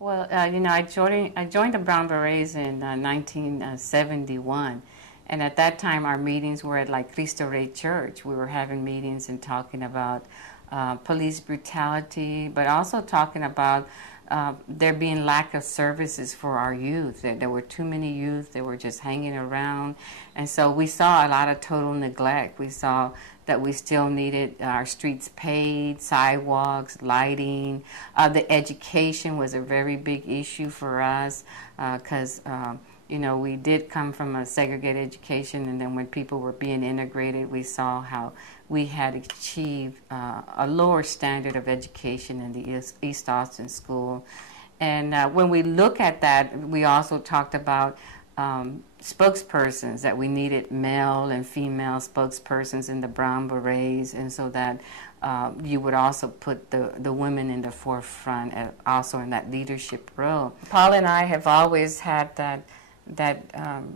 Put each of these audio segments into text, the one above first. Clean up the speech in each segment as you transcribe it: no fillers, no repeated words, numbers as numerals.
Well, I joined the Brown Berets in 1971, and at that time our meetings were at like Cristo Rey Church. We were having meetings and talking about police brutality, but also talking about there being lack of services for our youth. There were too many youth that were just hanging around, and so we saw a lot of total neglect. We saw that we still needed our streets paved, sidewalks, lighting. The education was a very big issue for us because we did come from a segregated education, and then when people were being integrated, we saw how we had achieved a lower standard of education in the East Austin school. And when we look at that, we also talked about spokespersons, that we needed male and female spokespersons in the Brown Berets, and so that you would also put the women in the forefront, also in that leadership role. Paul and I have always had that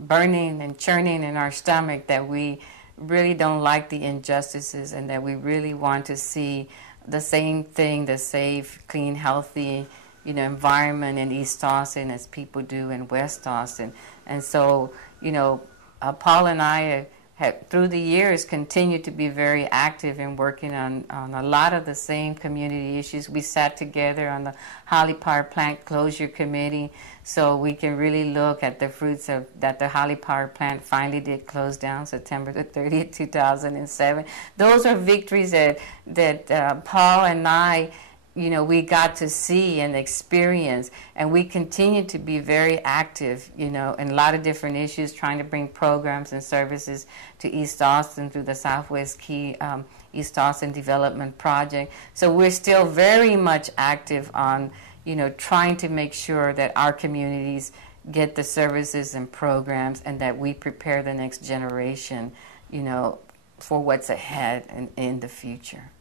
burning and churning in our stomach that we really don't like the injustices, and that we really want to see the same thing, the safe, clean, healthy environment in East Austin as people do in West Austin. And so, Paul and I have, through the years, continued to be very active in working on a lot of the same community issues. We sat together on the Holly Power Plant Closure Committee so we can really look at the fruits of that the Holly Power Plant finally did close down September the 30th, 2007. Those are victories that Paul and I we got to see and experience, and we continue to be very active, in a lot of different issues, trying to bring programs and services to East Austin through the Southwest Key East Austin Development Project. So we're still very much active on, trying to make sure that our communities get the services and programs, and that we prepare the next generation, for what's ahead in the future.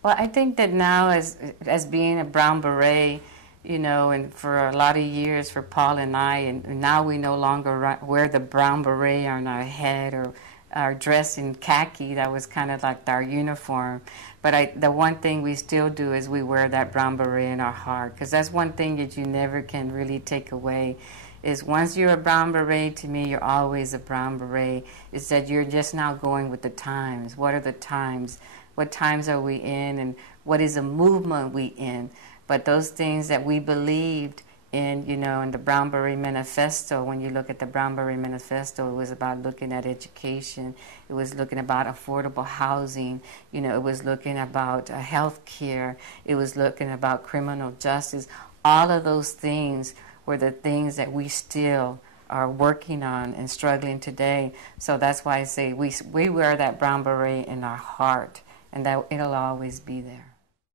Well, I think that now, as being a Brown Beret, and for a lot of years for Paul and I, and now we no longer wear the Brown Beret on our head or are dressed in khaki. That was kind of like our uniform. But the one thing we still do is we wear that Brown Beret in our heart, because that's one thing that you never can really take away. Is once you're a Brown Beret, to me, you're always a Brown Beret. Is that you're just now going with the times. What are the times? What times are we in, and what is the movement we in? But those things that we believed in, in the Brown Beret Manifesto, when you look at the Brown Beret Manifesto, it was about looking at education. It was looking about affordable housing. It was looking about health care. It was looking about criminal justice. All of those things were the things that we still are working on and struggling today. So that's why I say we wear that Brown Beret in our heart, and that it'll always be there.